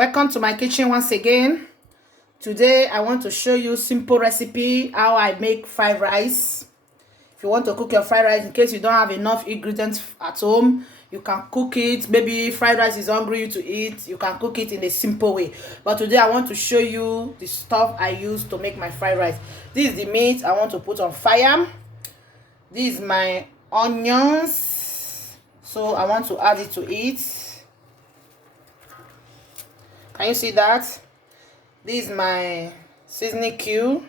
Welcome to my kitchen once again. Today I want to show you simple recipe how I make fried rice. If you want to cook your fried rice, in case you don't have enough ingredients at home, you can cook it. Maybe fried rice is hungry to eat, you can cook it in a simple way. But today I want to show you the stuff I use to make my fried rice. This is the meat I want to put on fire. This is my onions, so I want to add it to it. Can you see that? This is my seasoning cube.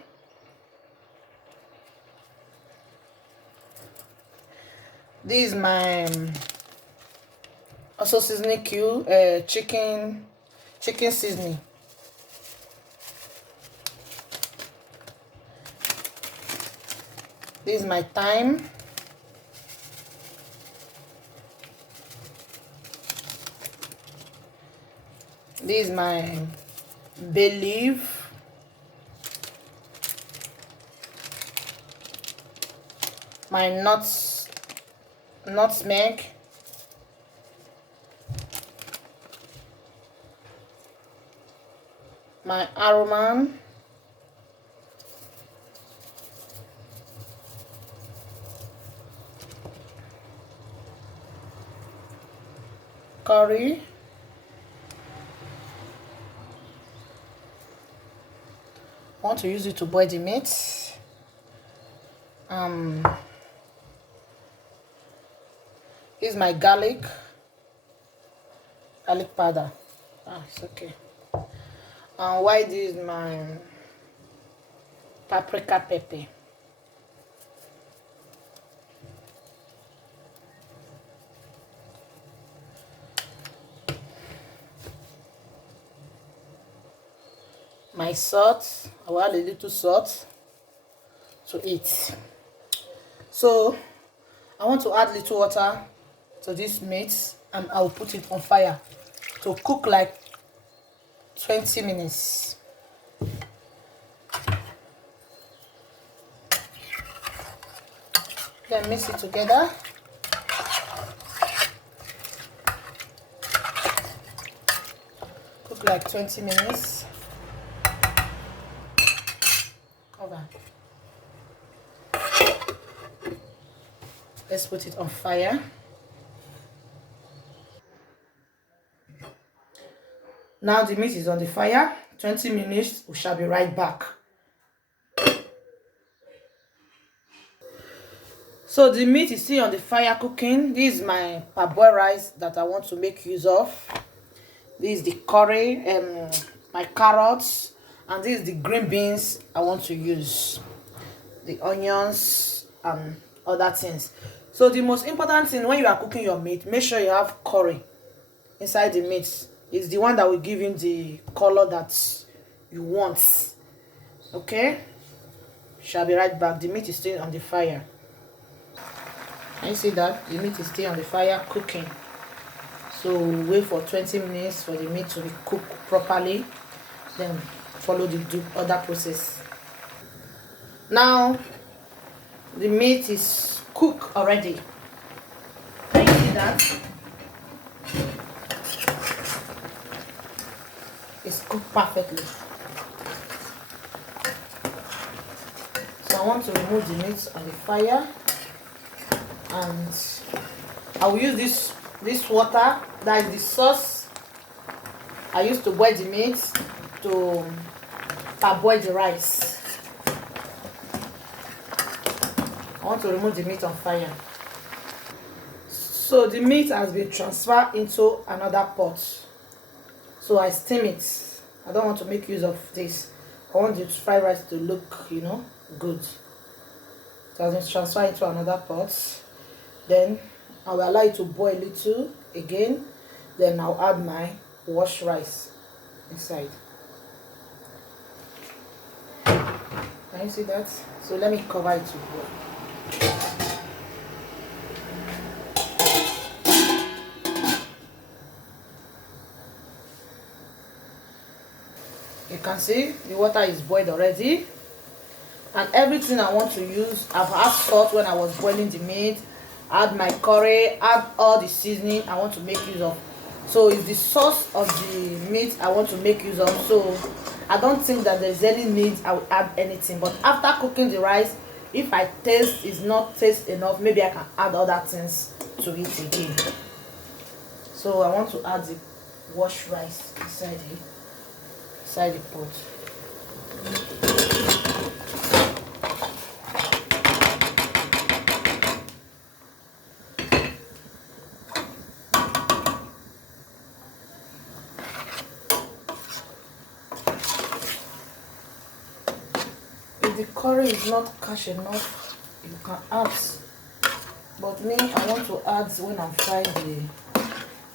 This is my also seasoning cube, chicken seasoning. This is my thyme. This is my bay leaf. My nutmeg. My aroma. Curry. I want to use it to boil the meat. This is my garlic powder. It's okay. And why this is my paprika pepper. My salt, I will add a little salt to it. So I want to add little water to this meat and I will put it on fire to cook like 20 minutes. Then mix it together. Cook like 20 minutes. Cover. Let's put it on fire. Now the meat is on the fire. 20 minutes, we shall be right back. So the meat is still on the fire cooking. This is my parboiled rice that I want to make use of. This is the curry, my carrots, and this is the green beans I want to use. The onions and other things. So the most important thing when you are cooking your meat, make sure you have curry inside the meat. It's the one that will give you the color that you want. Okay? Shall be right back. The meat is still on the fire. Can you see that? The meat is still on the fire cooking. So wait for 20 minutes for the meat to be cooked properly. Then follow the other process. Now the meat is cooked already. Can you see that? It's cooked perfectly. So I want to remove the meat on the fire, and I will use this water, that is the sauce I used to boil the meat, to parboil the rice. I want to remove the meat on fire. So the meat has been transferred into another pot. So I steam it. I don't want to make use of this. I want the fried rice to look, good. It has been transferred into another pot. Then I will allow it to boil a little again. Then I'll add my washed rice inside. Can you see that? So let me cover it to boil. You can see the water is boiled already, and everything I want to use, I've added salt when I was boiling the meat, add my curry, add all the seasoning I want to make use of. So it's the sauce of the meat I want to make use of. So I don't think that there's any need I will add anything. But after cooking the rice, if I taste is not taste enough, maybe I can add other things to it again. So I want to add the washed rice inside the pot. If the curry is not cash enough, you can add, but me, I want to add when I'm frying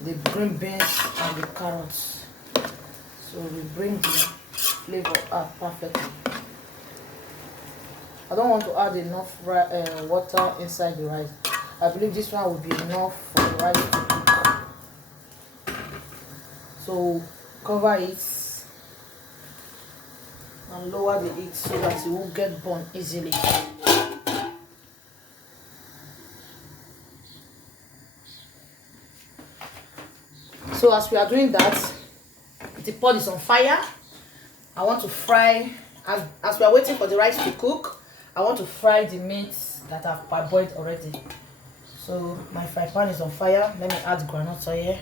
the green beans and the carrots, so we bring the flavor up perfectly. I don't want to add enough water inside the rice. I believe this one will be enough for the rice to cook. So cover it and lower the heat so that it won't get burnt easily. So as we are doing that, the pot is on fire. I want to fry, as we are waiting for the rice to cook, I want to fry the meat that I've parboiled already. So my fry pan is on fire. Let me add groundnut oil.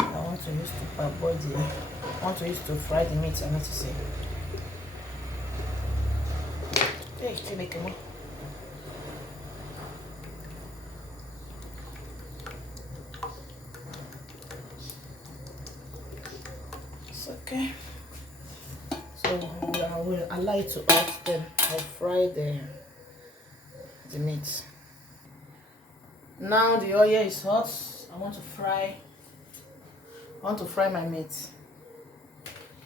I want to use to parboil to fry the meat, I need to say. Hey, make it more. It's okay. So I will allow it to hot, then I'll fry the meat. Now the oil is hot. I want to fry my meat.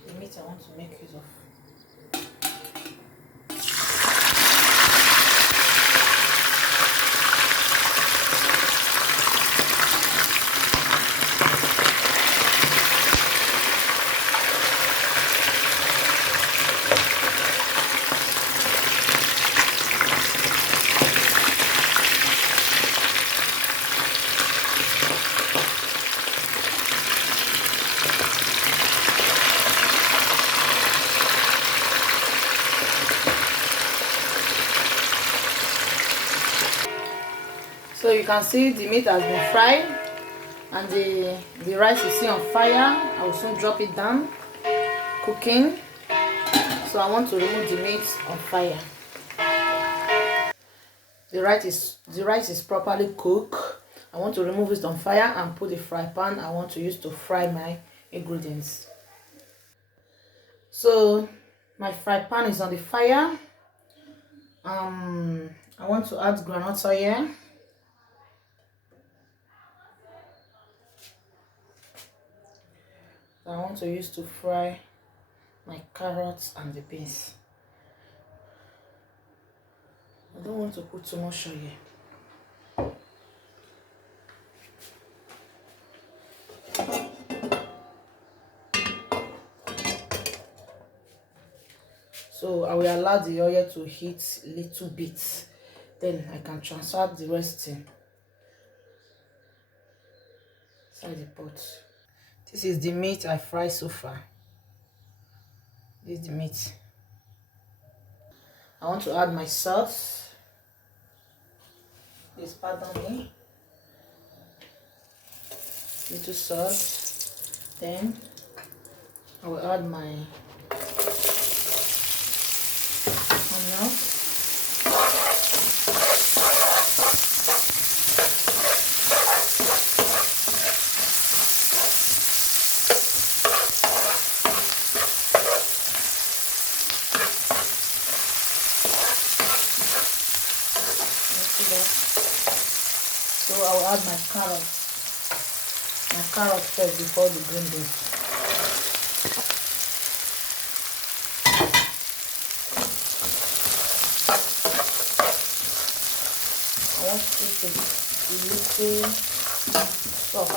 The meat I want to make use of. So you can see the meat has been fried and the rice is still on fire. I will soon drop it down, cooking. So I want to remove the meat on fire. The rice is properly cooked. I want to remove it on fire and put the fry pan I want to use to fry my ingredients. So my fry pan is on the fire. I want to add groundnut oil. I want to use to fry my carrots and the beans. I don't want to put too much oil. So I will allow the oil to heat a little bit. Then I can transfer the rest inside the pot. This is the meat I fried so far. This is the meat. I want to add my salt. Please pardon me. Little salt. Then I will add my onions. So I will add my carrot first before the green beans. I want it to be a little soft.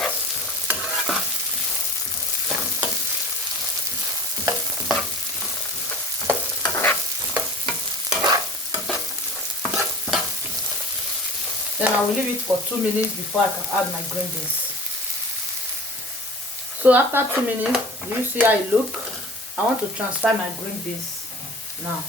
Then I will leave it for 2 minutes before I can add my green beans. So after 2 minutes, do you see how it look? I want to transfer my green beans now.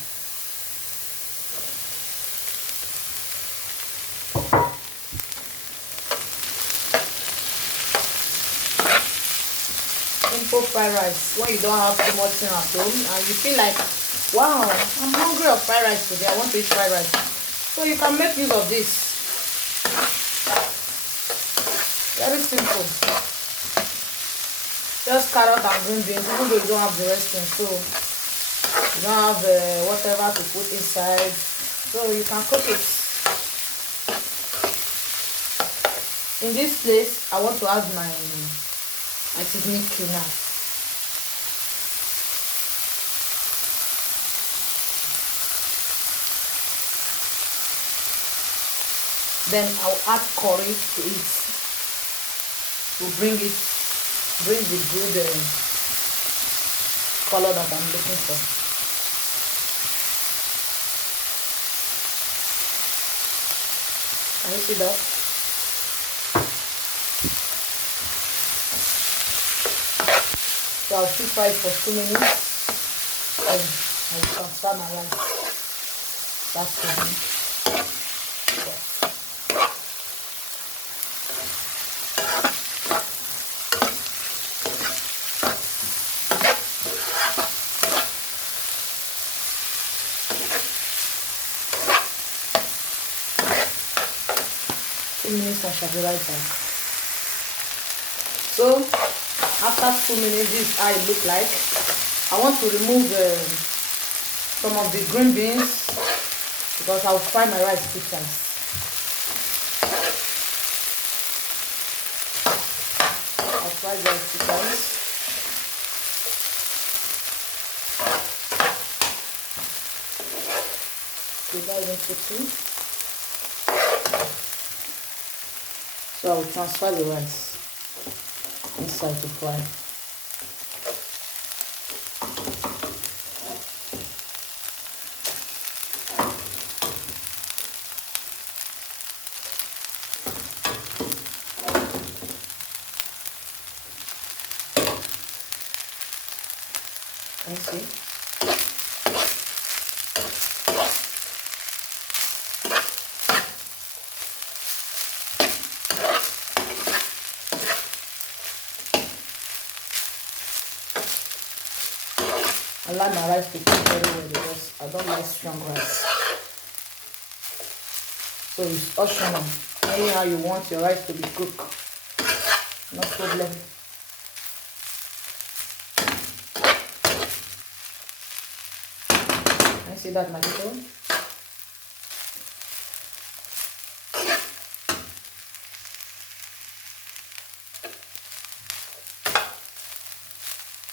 Simple fried rice when you don't have too much thing at home and you feel like, wow, I'm hungry of fried rice today, I want to eat fried rice. So you can make use of this. Very simple. Just carrot and green beans, even though you don't have the rest thing, so you don't have whatever to put inside, so you can cook it. In this place, I want to add my seasoning cube now. Then I'll add curry to it to bring the good color that I'm looking for. Can you see that? So I'll keep fry for 2 minutes and I'll transfer my rice. That's for me. Yeah. 2 minutes, I shall be right back. So after 2 minutes, this is how it look like. I want to remove some of the green beans because I'll fry my rice 2 times. I'll fry the rice 2 times. Divide into 2. So I will transfer the rice inside to fry. Can you see? I like my rice to cook very well because I don't like strong rice. So it's optional. Anyhow you want your rice to be cooked, no problem. Can you see that, my people?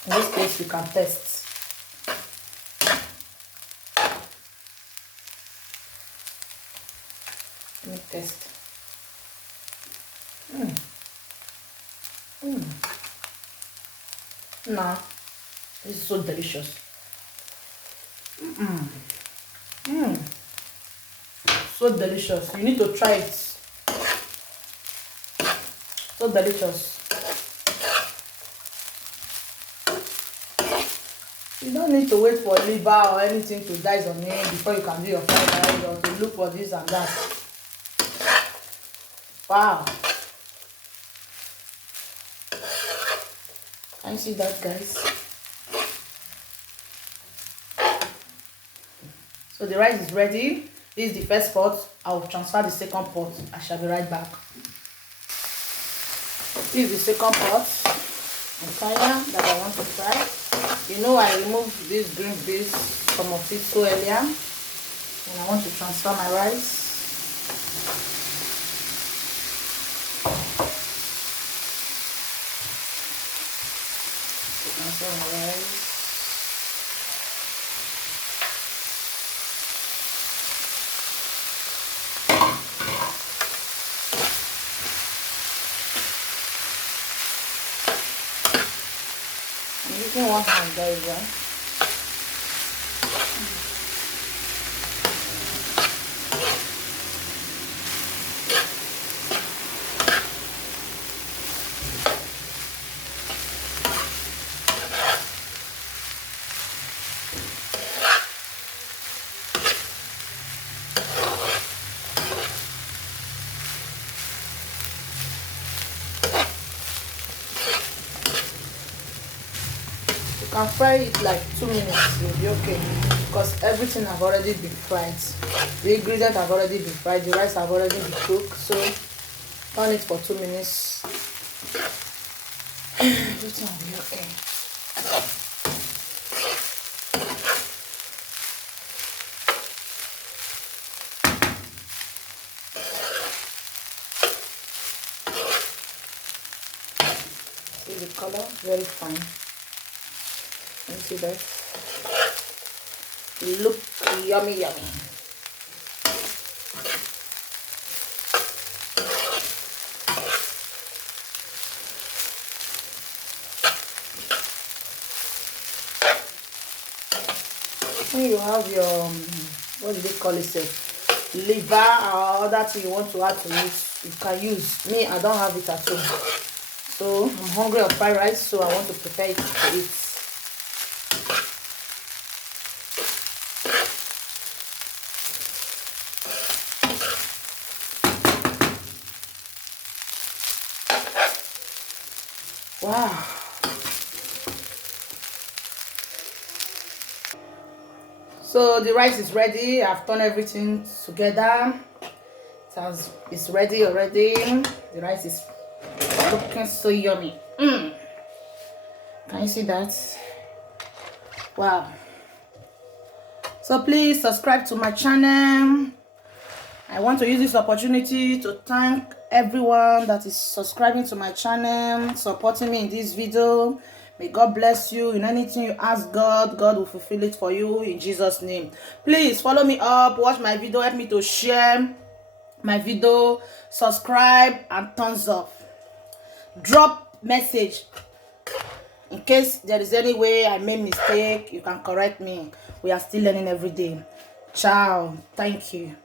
In this case, you can test. Let me test. Nah, this is so delicious. So delicious. You need to try it. So delicious. You don't need to wait for liver or anything to die on it before you can do your fried rice or to look for this and that. Wow. Can you see that, guys? So the rice is ready. This is the first pot. I will transfer the second pot. I shall be right back. This is the second pot on fire that I want to fry. You know, I removed this green beans from of it so earlier, and I want to transfer my rice. Transfer my rice. I'm using one hand, guys, right? can fry it like 2 minutes, you'll be okay, because everything have already been fried. The ingredients have already been fried, the rice have already been cooked, so turn it for 2 minutes. Everything will be okay. See the color, very fine. You see that? Look yummy, yummy. When you have your what do they call it, liver or other thing you want to add to it, you can use. Me, I don't have it at home, so I'm hungry of fried rice, so I want to prepare it to eat. Wow. So the rice is ready. I've turned everything together. It's ready already. The rice is looking so yummy. Can you see that? Wow. So please subscribe to my channel. I want to use this opportunity to thank everyone that is subscribing to my channel, supporting me in this video. May God bless you. In anything you ask God, God will fulfill it for you in Jesus' name. Please follow me up, watch my video, help me to share my video, subscribe and thumbs up. Drop message in case there is any way I made mistake. You can correct me. We are still learning every day. Ciao. Thank you.